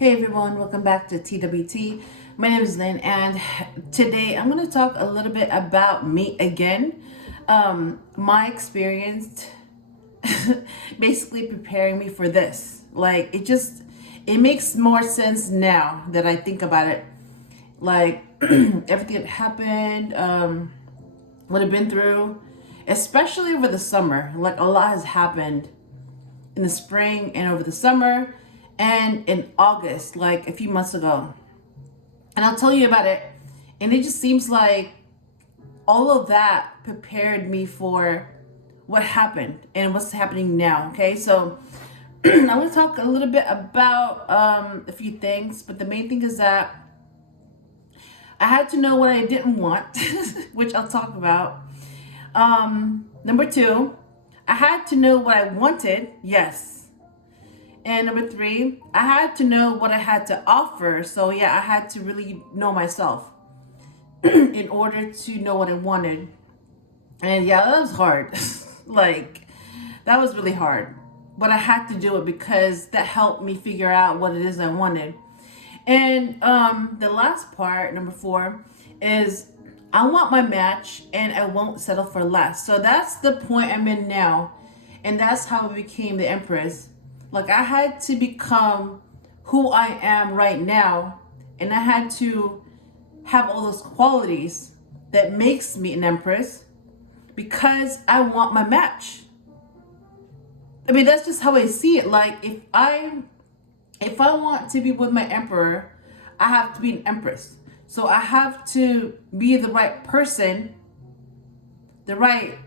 Hey everyone, welcome back to TWT. My name is Lynn, and today I'm going to talk a little bit about me again. My experience basically preparing me for this. Like, it makes more sense now that I think about it. Like, everything that happened, what I've been through, especially over the summer. Like, a lot has happened in the spring and over the summer and in August, like a few months ago. And I'll tell you about it. And it just seems like all of that prepared me for what happened and what's happening now. Okay, so I'm going to talk a little bit about a few things, but the main thing is that I had to know what I didn't want, which I'll talk about. Number two, I had to know what I wanted, yes. And number three, I had to know what I had to offer. So yeah, I had to really know myself in order to know what I wanted. And yeah, that was hard. Like, that was really hard. But I had to do it because that helped me figure out what it is I wanted. And the last part, number four, is I want my match and I won't settle for less. So that's the point I'm in now. And that's how I became the Empress. Like, I had to become who I am right now. And I had to have all those qualities that makes me an Empress because I want my match. I mean, that's just how I see it. Like, if I want to be with my emperor, I have to be an empress. So I have to be the right person, the right,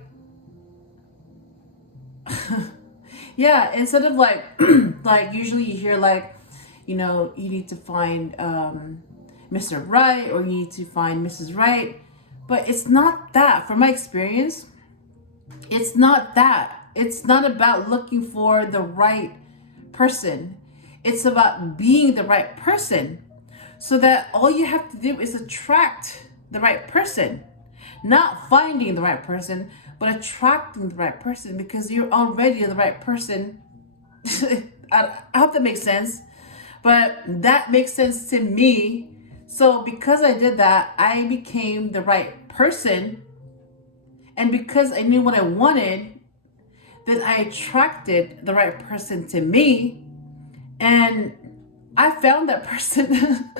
yeah, instead of like, like usually you hear like, you need to find Mr. Right or you need to find Mrs. Right. But it's not that. From my experience, it's not that. It's not about looking for the right person. It's about being the right person, so that all you have to do is attract the right person. Not finding the right person, but attracting the right person, because you're already the right person. I hope that makes sense. But that makes sense to me. So because I did that, I became the right person. And because I knew what I wanted, then I attracted the right person to me. And I found that person.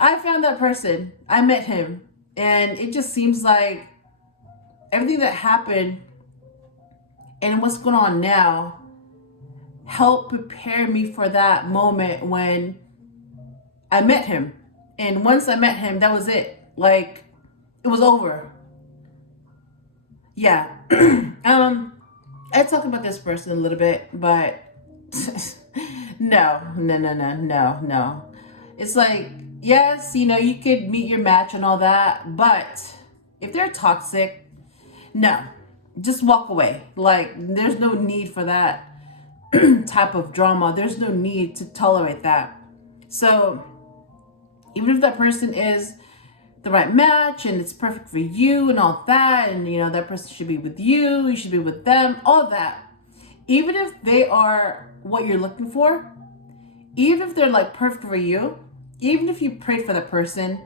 I found that person. I met him. And it just seems like everything that happened and what's going on now helped prepare me for that moment when I met him. And once I met him, that was it. Like, it was over. Yeah. I talked about this person a little bit, but no. It's like, yes, you could meet your match and all that, but if they're toxic, no, just walk away. Like, there's no need for that type of drama. There's no need to tolerate that. So even if that person is the right match and it's perfect for you and all that, and that person should be with you should be with them, all that, even if they are what you're looking for, even if they're like perfect for you, even if you prayed for that person,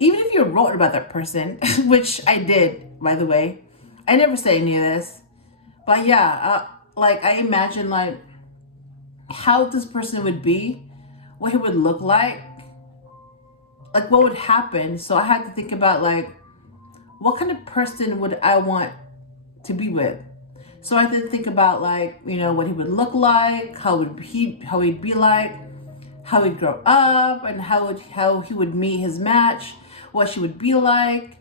even if you wrote about that person, which I did, by the way, I never say any of this, but yeah, like I imagine like how this person would be, what he would look like what would happen. So I had to think about like, what kind of person would I want to be with? So I had to think about like, what he would look like, how he'd be like, how he'd grow up, and how he would meet his match, what she would be like,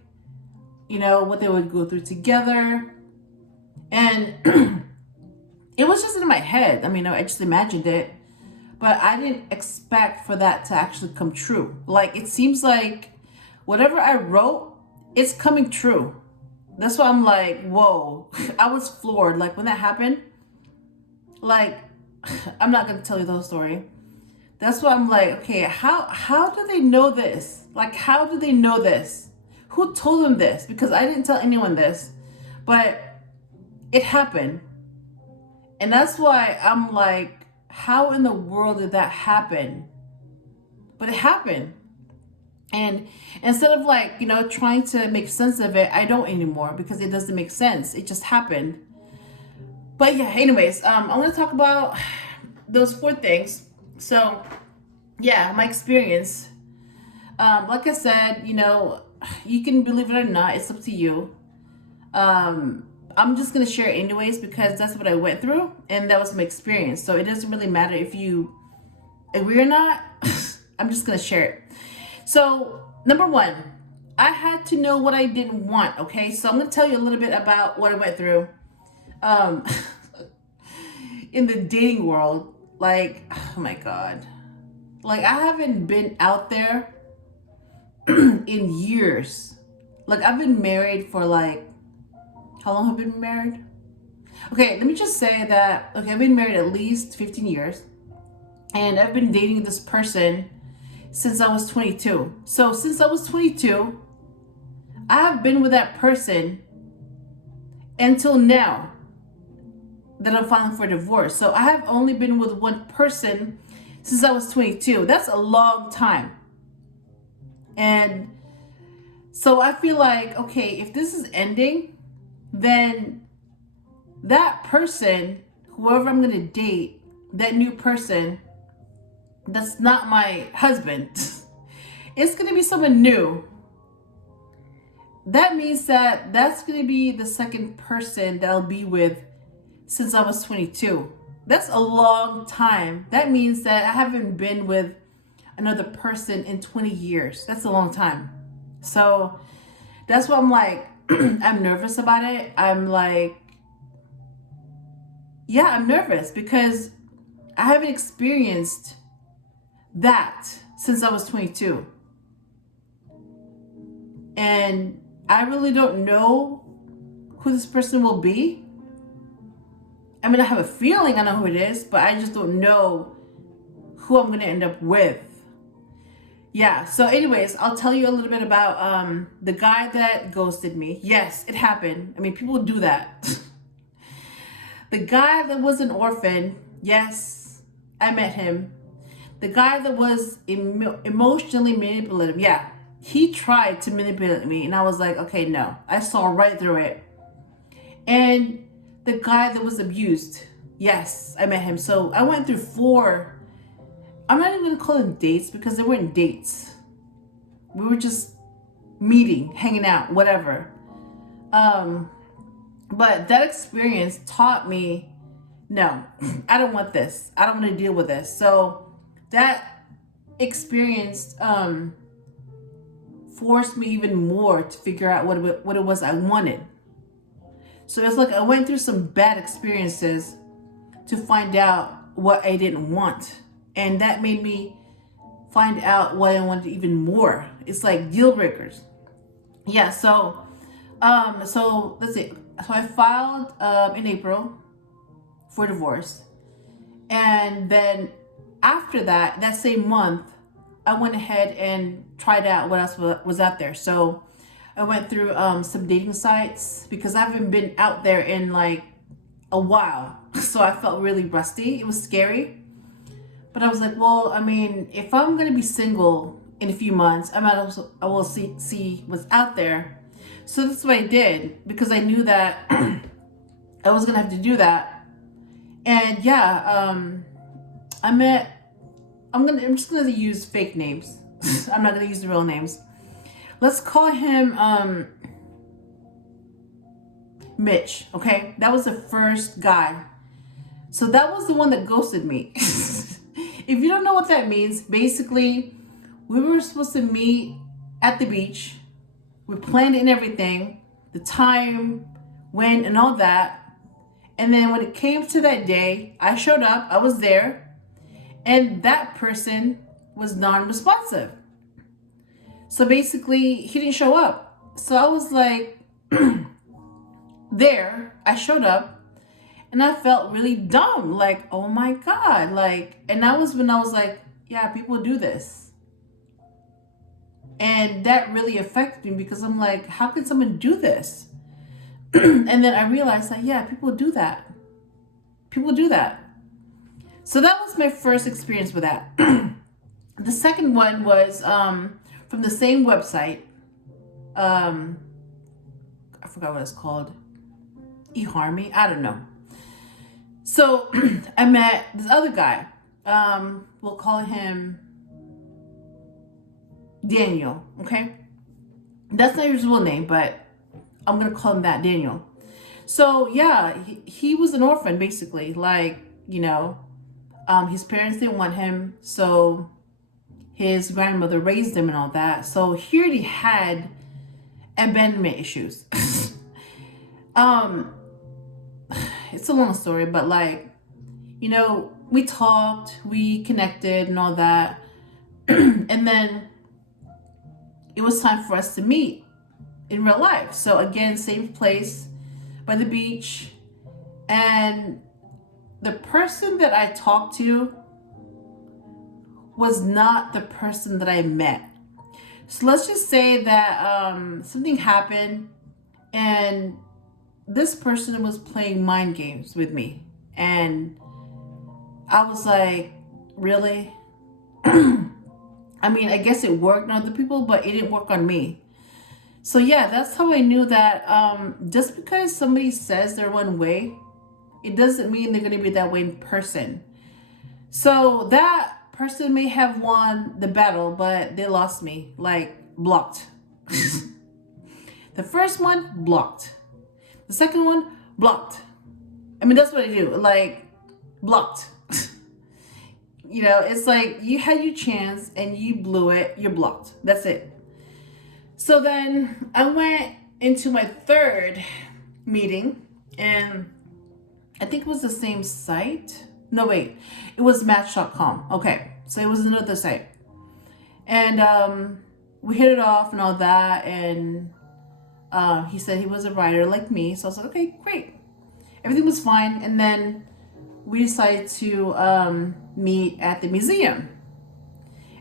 what they would go through together. And it was just in my head. I mean, I just imagined it. But I didn't expect for that to actually come true. Like, it seems like whatever I wrote, it's coming true. That's why I'm like, whoa. I was floored. Like, when that happened, like, I'm not going to tell you the whole story. That's why I'm like, okay, how do they know this? Like, how do they know this? Who told them this? Because I didn't tell anyone this. But it happened. And that's why I'm like, how in the world did that happen? But it happened. And instead of like, trying to make sense of it, I don't anymore because it doesn't make sense. It just happened. But yeah, anyways, I want to talk about those 4 things. So yeah, my experience. Like I said, you can believe it or not, it's up to you. I'm just gonna share it anyways because that's what I went through and that was my experience. So it doesn't really matter if you agree or not. I'm just gonna share it. So number 1, I had to know what I didn't want. Okay, so I'm gonna tell you a little bit about what I went through in the dating world. Like, oh my god, like I haven't been out there in years. Like I've been married for like, how long have I been married? Okay, let me just say that, okay, I've been married at least 15 years. And I've been dating this person since I was 22. So since I was 22, I have been with that person until now that I'm filing for divorce. So I have only been with one person since I was 22. That's a long time. And so I feel like, okay, if this is ending, then that person, whoever I'm gonna date, that new person, that's not my husband, it's gonna be someone new. That means that that's gonna be the second person that I'll be with since I was 22. That's a long time. That means that I haven't been with another person in 20 years. That's a long time. So that's why I'm like, I'm nervous about it. I'm like, yeah, I'm nervous because I haven't experienced that since I was 22. And I really don't know who this person will be. I mean, I have a feeling I know who it is, but I just don't know who I'm going to end up with. Yeah, so anyways, I'll tell you a little bit about the guy that ghosted me. Yes, it happened. I mean, people do that. The guy that was an orphan, yes, I met him. The guy that was emotionally manipulative, yeah, he tried to manipulate me, and I was like, okay, no. I saw right through it. And the guy that was abused, yes, I met him. So I went through 4, I'm not even gonna call them dates because they weren't dates. We were just meeting, hanging out, whatever. But that experience taught me, no, I don't want this. I don't want to deal with this. So that experience forced me even more to figure out what it was I wanted. So it's like I went through some bad experiences to find out what I didn't want. And that made me find out what I wanted even more. It's like deal breakers. Yeah, so let's see. So I filed in April for divorce. And then after that, that same month, I went ahead and tried out what else was out there. So I went through some dating sites because I haven't been out there in like a while. So I felt really rusty. It was scary. But I was like, well, I mean, if I'm going to be single in a few months, I will see what's out there. So that's what I did because I knew that I was going to have to do that. And yeah, I'm just going to use fake names. I'm not going to use the real names. Let's call him Mitch, okay? That was the first guy. So that was the one that ghosted me. If you don't know what that means, basically, we were supposed to meet at the beach. We planned it and everything, the time, when, and all that. And then when it came to that day, I showed up, I was there, and that person was non-responsive. So basically, he didn't show up. So I was like, there, I showed up, and I felt really dumb, like, oh my God, like, and that was when I was like, yeah, people do this. And that really affected me because I'm like, how can someone do this? And then I realized that, yeah, people do that. People do that. So that was my first experience with that. The second one was from the same website. I forgot what it's called. eHarmony? I don't know. So I met this other guy. We'll call him Daniel, okay? That's not his real name, but I'm gonna call him that, Daniel. So yeah, he was an orphan basically. Like, his parents didn't want him, so his grandmother raised him and all that. So he already had abandonment issues. It's a long story, but like, we talked, we connected and all that. And then it was time for us to meet in real life. So again, same place by the beach. And the person that I talked to was not the person that I met. So let's just say that something happened and this person was playing mind games with me. And I was like, really? I mean, I guess it worked on other people, but it didn't work on me. So yeah, that's how I knew that just because somebody says they're one way, it doesn't mean they're going to be that way in person. So that person may have won the battle, but they lost me, like blocked. The first one, blocked. The second one, blocked. I mean, that's what I do, like blocked. It's like you had your chance and you blew it, you're blocked. That's it. So then I went into my third meeting, and I think it was the same site. No, wait, it was Match.com. Okay, so it was another site. And we hit it off and all that, and he said he was a writer like me. So I was like, okay, great. Everything was fine. And then we decided to meet at the museum.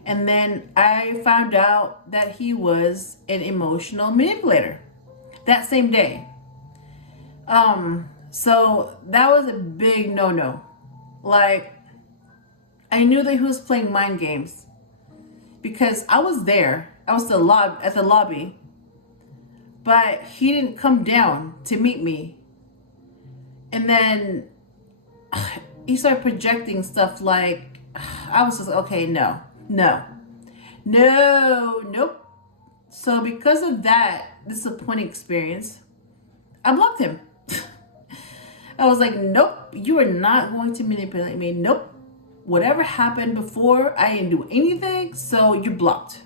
And then I found out that he was an emotional manipulator that same day. So that was a big no-no. Like, I knew that he was playing mind games because I was there. I was at the lobby, but he didn't come down to meet me. And then he started projecting stuff like, I was just like, okay, nope. So because of that disappointing experience, I blocked him. I was like, nope, you are not going to manipulate me. Nope. Whatever happened before, I didn't do anything, so you're blocked.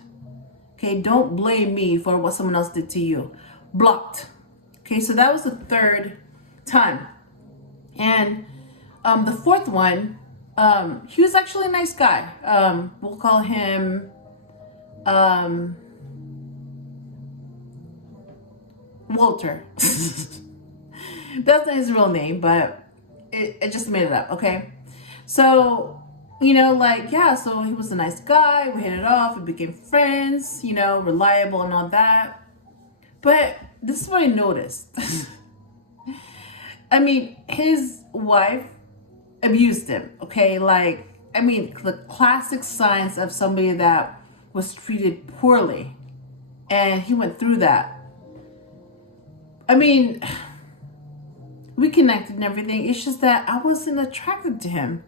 Okay, don't blame me for what someone else did to you. Blocked. Okay, so that was the third time. And the fourth one, he was actually a nice guy. We'll call him Walter. That's not his real name, but it just made it up, okay? So, so he was a nice guy. We hit it off. We became friends, reliable and all that. But this is what I noticed. I mean, his wife abused him, okay? The classic signs of somebody that was treated poorly. And he went through that. I mean, we connected and everything. It's just that I wasn't attracted to him.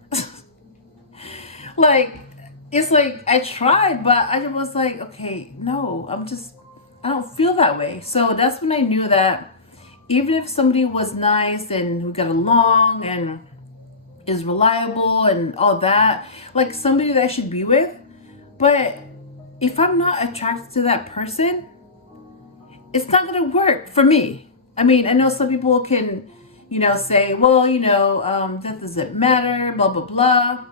It's like I tried, but I was like, okay, no, I don't feel that way. So that's when I knew that even if somebody was nice and we got along and is reliable and all that, like somebody that I should be with, but if I'm not attracted to that person, it's not gonna work for me. I mean, I know some people can, say, well, that doesn't matter, blah, blah, blah.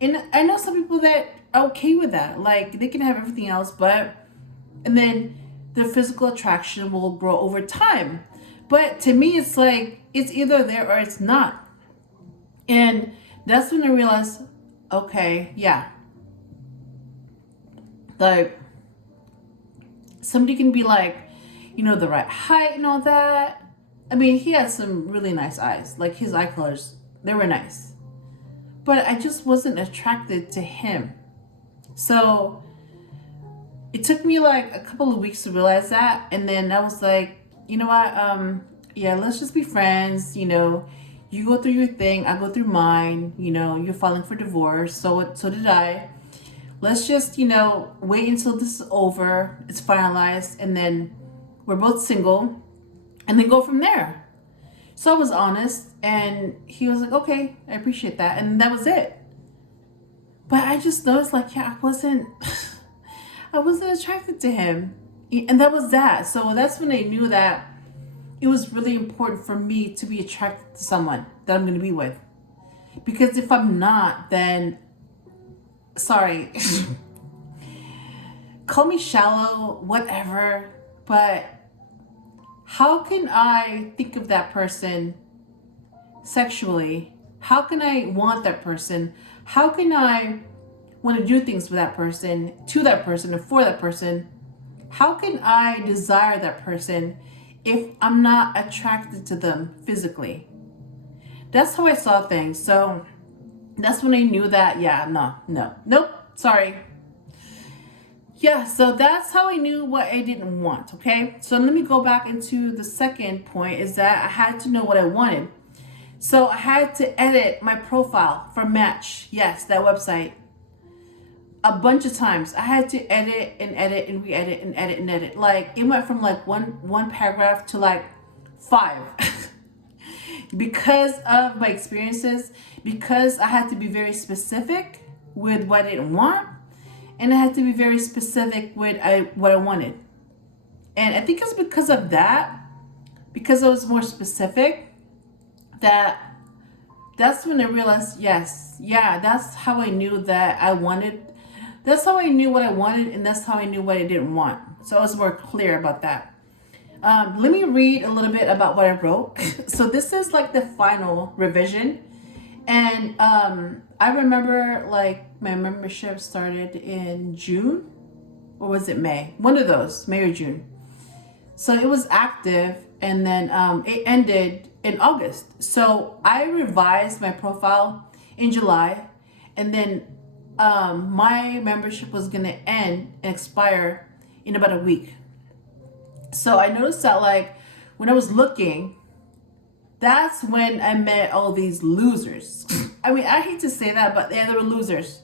And I know some people that are okay with that. Like, they can have everything else, and then the physical attraction will grow over time. But to me, it's like, it's either there or it's not. And that's when I realized, okay, yeah. Like, somebody can be like, the right height and all that. I mean, he had some really nice eyes. Like, his eye colors, they were nice. but I just wasn't attracted to him. So it took me like a couple of weeks to realize that. And then I was like, you know what? Yeah, let's just be friends. You know, you go through your thing, I go through mine. You know, you're filing for divorce. So did I. Let's just, you know, wait until this is over, it's finalized, and then we're both single, and then go from there. So I was honest, and he was like, okay, I appreciate that. And that was it. But I just noticed, like, yeah, I wasn't attracted to him. And that was that. So that's when I knew that it was really important for me to be attracted to someone that I'm going to be with. Because if I'm not, then, sorry, call me shallow, whatever, but how can I think of that person sexually? How can I want that person? How can I want to do things with that person, to that person, and for that person? How can I desire that person if I'm not attracted to them physically? That's how I saw things. So that's when I knew that, yeah, nope, sorry. Yeah, so that's how I knew what I didn't want, okay? So let me go back into the second point, is that I had to know what I wanted. So I had to edit my profile for Match. Yes, that website. A bunch of times. I had to edit and edit and re-edit and edit and edit. Like, it went from like one paragraph to like 5. Because of my experiences, because I had to be very specific with what I didn't want, and I had to be very specific with what I wanted. And I think it's because of that, because I was more specific, that's when I realized, yes, yeah, that's how I knew that I wanted. That's how I knew what I wanted, and that's how I knew what I didn't want. So I was more clear about that. Let me read a little bit about what I wrote. So this is like the final revision. And I remember, like, my membership started in June, or was it May? One of those, May or June. So it was active, and then it ended in August. So I revised my profile in July, and then my membership was gonna end and expire in about a week. So I noticed that, like, when I was looking, that's when I met all these losers. I mean, I hate to say that, but yeah, they were losers.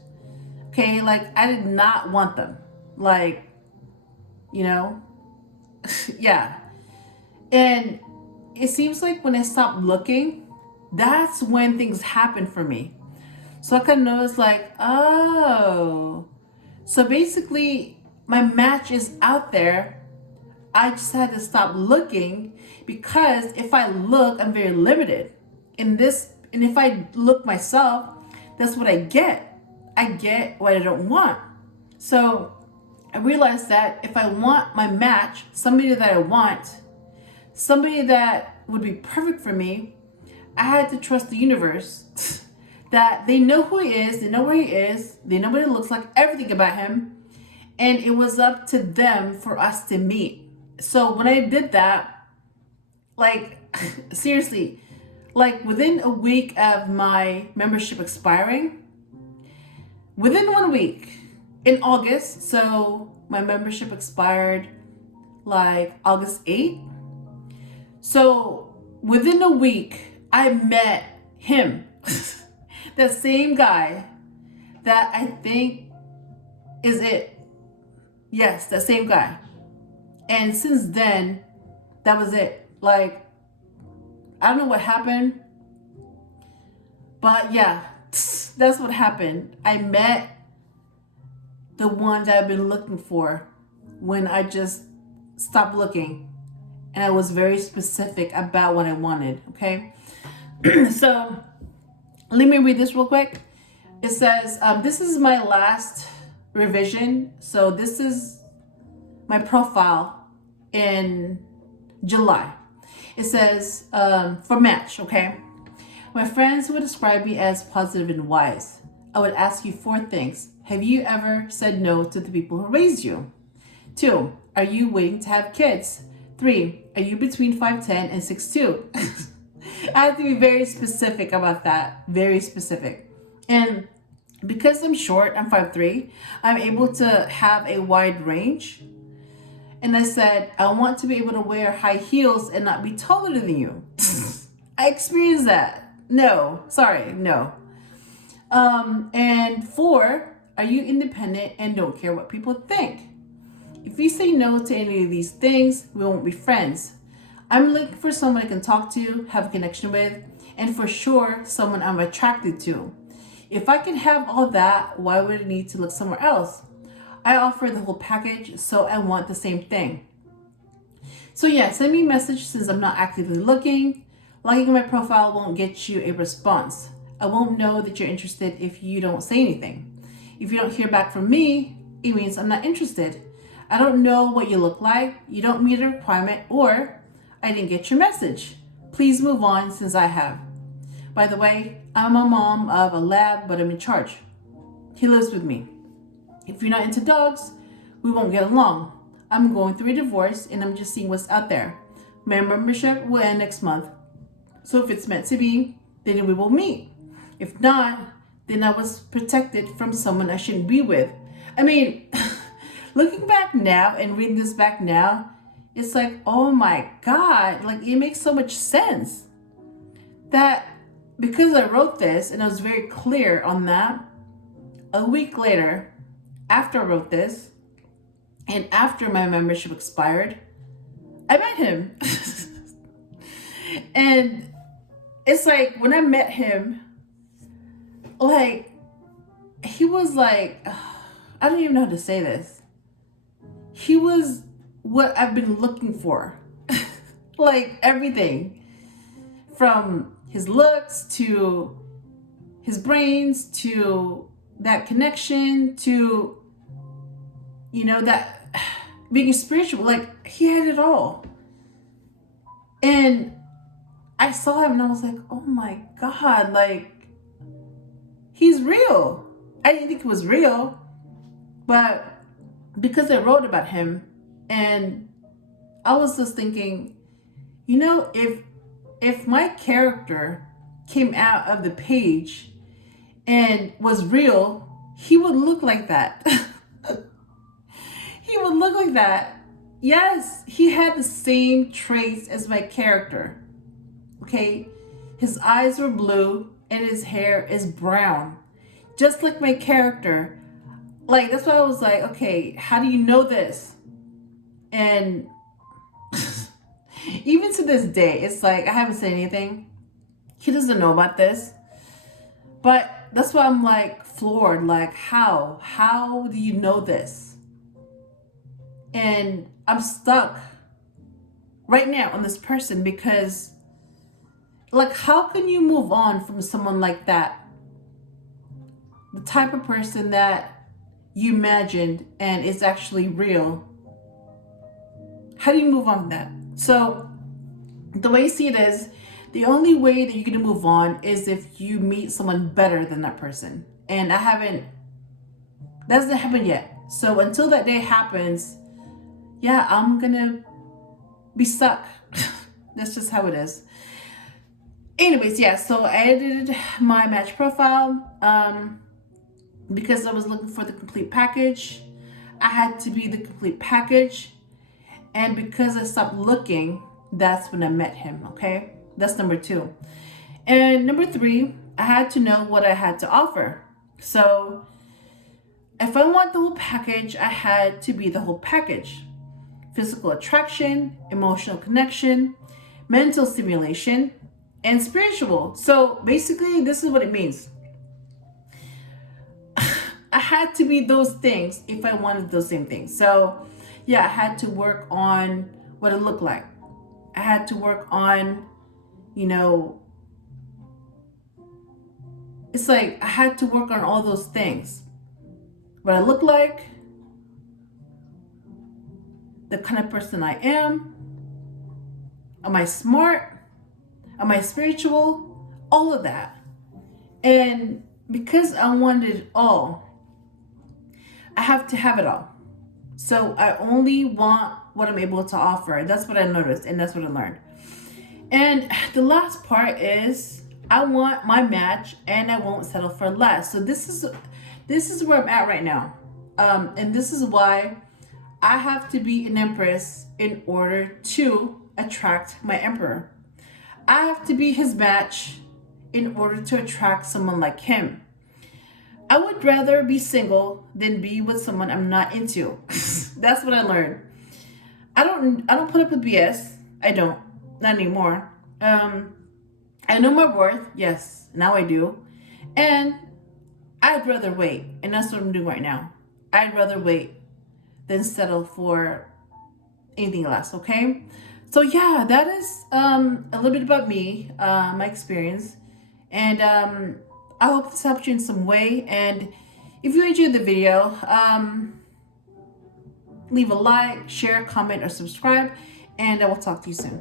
Okay, like, I did not want them. Like, you know, yeah. And it seems like when I stopped looking, that's when things happen for me. So I kind of noticed, like, oh, so basically my match is out there. I just had to stop looking, because if I look, I'm very limited in this. And if I look myself, that's what I get. I get what I don't want. So I realized that if I want my match, somebody that I want, somebody that would be perfect for me, I had to trust the universe that they know who he is, they know where he is, they know what it looks like, everything about him. And it was up to them for us to meet. So when I did that, like, seriously, like, within a week of my membership expiring, within 1 week, in August, so my membership expired like August 8th. So within a week, I met him. The same guy that I think is it. Yes, the same guy. And since then, that was it. Like, I don't know what happened, but yeah, that's what happened. I met the one that I've been looking for when I just stopped looking, and I was very specific about what I wanted, okay? So let me read this real quick. It says, this is my last revision. So this is my profile in July. It says, for Match, okay? My friends would describe me as positive and wise. I would ask you 4 things. Have you ever said no to the people who raised you? 2, are you waiting to have kids? 3, are you between 5'10" and 6'2"? I have to be very specific about that. Very specific. And because I'm short, I'm 5'3", I'm able to have a wide range. And I said, I want to be able to wear high heels and not be taller than you. I experienced that. No, sorry, no. And 4, are you independent and don't care what people think? If you say no to any of these things, we won't be friends. I'm looking for someone I can talk to, have a connection with, and for sure, someone I'm attracted to. If I can have all that, why would I need to look somewhere else? I offer the whole package, so I want the same thing. So yeah, send me a message since I'm not actively looking. Liking my profile won't get you a response. I won't know that you're interested if you don't say anything. If you don't hear back from me, it means I'm not interested. I don't know what you look like, you don't meet a requirement, or I didn't get your message. Please move on since I have. By the way, I'm a mom of a lab, but I'm in charge. He lives with me. If you're not into dogs, we won't get along. I'm going through a divorce and I'm just seeing what's out there. My membership will end next month. So if it's meant to be, then we will meet. If not, then I was protected from someone I shouldn't be with. I mean, looking back now and reading this back now, it's like, oh my God, like it makes so much sense. That because I wrote this and I was very clear on that, a week later, after I wrote this, and after my membership expired, I met him. And it's like, when I met him, like, he was like, I don't even know how to say this. He was what I've been looking for. Like, everything. From his looks, to his brains, to that connection, to, you know, that being spiritual, like he had it all. And I saw him and I was like, oh my God, like he's real. I didn't think it was real, but because I wrote about him and I was just thinking, you know, if my character came out of the page and was real, he would look like that. He would look like that. Yes, he had the same traits as my character. Okay? His eyes were blue and his hair is brown. Just like my character. Like, that's why I was like, okay, how do you know this? And even to this day, it's like, I haven't said anything. He doesn't know about this. But that's why I'm like floored. Like, how? How do you know this? And I'm stuck right now on this person because, like, how can you move on from someone like that? The type of person that you imagined and is actually real. How do you move on from that? So the way I see it is, the only way that you're going to move on is if you meet someone better than that person. And that hasn't happened yet. So until that day happens, yeah, I'm going to be stuck. That's just how it is. Anyways, yeah, so I edited my match profile because I was looking for the complete package. I had to be the complete package. And because I stopped looking, that's when I met him, okay? That's number 2. And number 3, I had to know what I had to offer. So if I want the whole package, I had to be the whole package. Physical attraction, emotional connection, mental stimulation, and spiritual. So basically, this is what it means. I had to be those things if I wanted those same things. So yeah, I had to work on what it looked like. I had to work on, you know, it's like I had to work on all those things. What I look like, the kind of person I am I smart, am I spiritual, all of that. And because I wanted it all, I have to have it all. So I only want what I'm able to offer. That's what I noticed and that's what I learned. And the last part is I want my match, and I won't settle for less. So this is where I'm at right now. And this is why I have to be an Empress in order to attract my Emperor. I have to be his match in order to attract someone like him. I would rather be single than be with someone I'm not into. That's what I learned. I don't put up with BS. I don't. Not anymore. I know my worth. Yes, now I do. And I'd rather wait. And that's what I'm doing right now. I'd rather wait than settle for anything less, okay? So yeah, that is a little bit about me, my experience. And I hope this helped you in some way. And if you enjoyed the video, leave a like, share, comment, or subscribe. And I will talk to you soon.